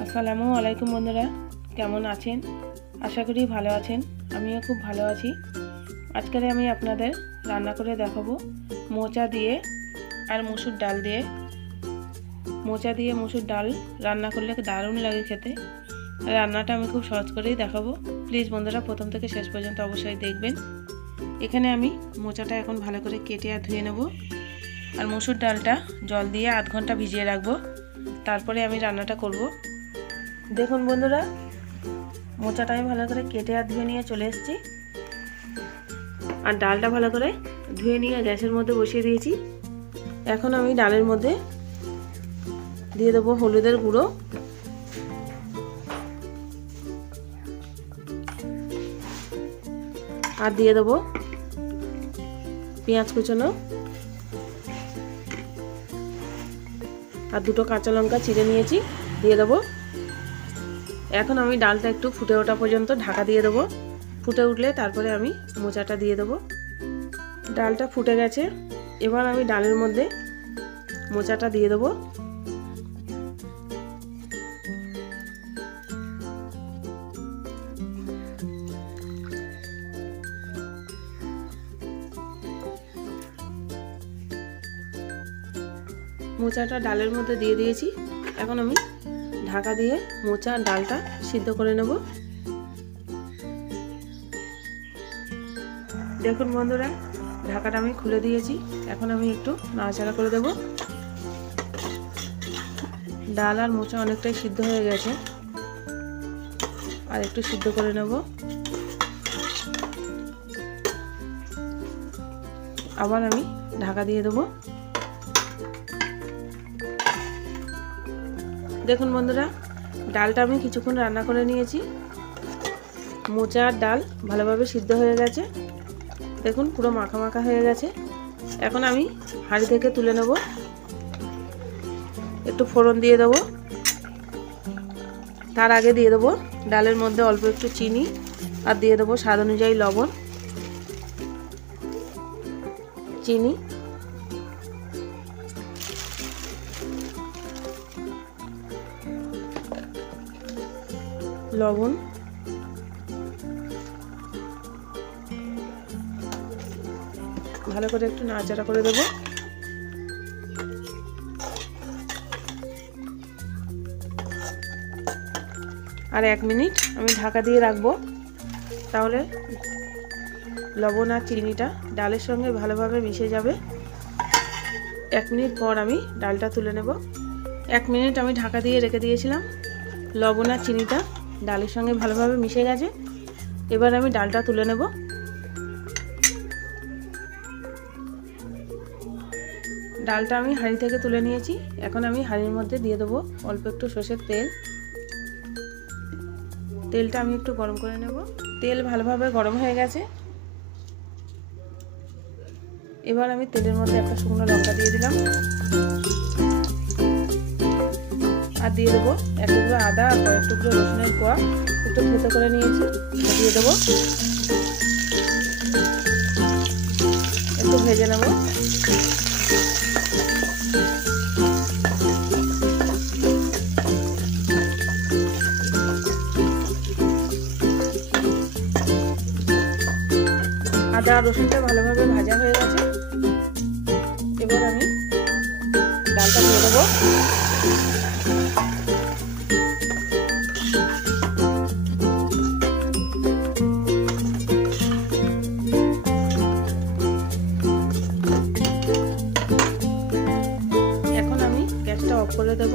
আসসালামু আলাইকুম বন্ধুরা, কেমন আছেন? আশা করি ভালো আছেন। আমিও খুব ভালো আছি। আজকে আমি আপনাদের রান্না করে দেখাবো মোচা দিয়ে আর মসুর ডাল দিয়ে। মোচা দিয়ে মসুর ডাল রান্না করলে দারুণ লাগে খেতে। রান্নাটা আমি খুব সহজ করেই দেখাবো। প্লিজ বন্ধুরা প্রথম থেকে শেষ পর্যন্ত অবশ্যই দেখবেন। এখানে আমি মোচাটা এখন ভালো করে কেটে আর ধুয়ে নেব। আর মসুর ডালটা জল দিয়ে আধ ঘন্টা ভিজিয়ে রাখবো, তারপরে আমি রান্নাটা করব। দেখুন বন্ধুরা, মোচাটা আমি ভালো করে কেটে আর ধুয়ে নিয়ে চলে এসেছি। আর ডালটা ভালো করে ধুয়ে নিয়ে গ্যাসের মধ্যে বসিয়ে দিয়েছি। এখন আমি ডালের মধ্যে দিয়ে দেবো হলুদের গুঁড়ো, আর দিয়ে দেবো পেঁয়াজ কুচনো, আর দুটো কাঁচা লঙ্কা চিড়ে নিয়েছি, দিয়ে দেবো। এখন আমি ডালটা একটু ফুটে ওঠা পর্যন্ত ঢাকা দিয়ে দেবো। ফুটে উঠলে তারপরে আমি মোচাটা দিয়ে দেবো। ডালটা ফুটে গেছে, এবার আমি ডালের মধ্যে মোচাটা দিয়ে দেবো। মোচাটা ডালের মধ্যে দিয়ে দিয়েছি। এখন আমি ঢাকা দিয়ে মোচা আর ডালটা সিদ্ধ করে নেব। দেখুন বন্ধুরা, ঢাকাটা আমি খুলে দিয়েছি। এখন আমি একটু নাড়াচাড়া করে দেব। ডাল আর মোচা অনেকটাই সিদ্ধ হয়ে গেছে, আর একটু সিদ্ধ করে নেব। আবার আমি ঢাকা দিয়ে দেবো। দেখুন বন্ধুরা, ডালটা আমি কিছুক্ষণ রান্না করে নিয়েছি। মোচা আর ডাল ভালোভাবে সিদ্ধ হয়ে গেছে। দেখুন পুরো মাখা মাখা হয়ে গেছে। এখন আমি হাঁড়ি থেকে তুলে নেব। একটু ফোড়ন দিয়ে দেবো। তার আগে দিয়ে দেবো ডালের মধ্যে অল্প একটু চিনি, আর দিয়ে দেবো স্বাদ অনুযায়ী লবণ, চিনি, লবণ, ভালো করে একটু নাড়াচাড়া করে দেব। আর 1 মিনিট আমি ঢাকা দিয়ে রাখবো, তাহলে লবণ আর চিনিটা ডালের সঙ্গে ভালোভাবে মিশে যাবে। 1 মিনিট পর আমি ডালটা তুলে নেব। 1 মিনিট আমি ঢাকা দিয়ে রেখে দিয়েছিলাম। লবণ আর চিনিটা ডালের সঙ্গে ভালোভাবে মিশে গেছে। এবার আমি ডালটা তুলে নেব। ডালটা আমি হাঁড়ি থেকে তুলে নিয়েছি। এখন আমি হাঁড়ির মধ্যে দিয়ে দেবো অল্প একটু সরষের তেল। তেলটা আমি একটু গরম করে নেব। তেল ভালোভাবে গরম হয়ে গেছে। এবার আমি তেলের মধ্যে একটা শুকনো লঙ্কা দিয়ে দিলাম, আর দিয়ে দেবো 1 টুকরো আদা আর কয়েক টুকরো রসুনের কোয়া একটু থেতো করে নিয়েছি, দিয়ে দেবো। একটু ভেজে নেব। আদা আর রসুনটা ভালোভাবে ভাজা হয়ে গেছে। এবার আমি ডালটা দিয়ে দেবো। এখন আমি গ্যাসটা অফ করে দেব,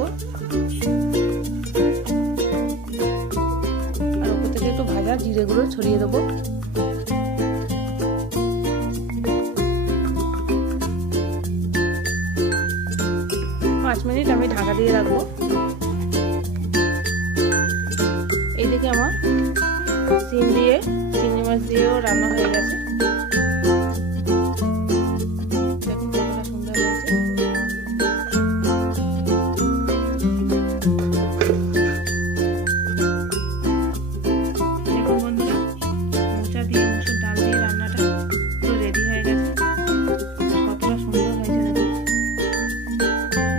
আর উপর থেকে একটু ভাজা জিরে গুঁড়ো ছড়িয়ে দেবো। পাঁচ মিনিট আমি ঢাকা দিয়ে রাখবো। এইদিকে আমার সিম দিয়ে চিংড়ি মাছ দিয়েও রান্না হয়ে গেছে। দেখুন কতটা সুন্দর হয়েছে। দেখুন বন্ধুরা, মোচা দিয়ে মসুর ডাল দিয়ে রান্নাটা পুরো রেডি হয়ে গেছে। কতটা সুন্দর হয়েছে দেখুন।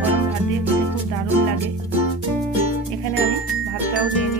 গরম ভাত দিয়ে খেতে খুব দারুণ লাগে। এখানে আমি দিয়ে দিই।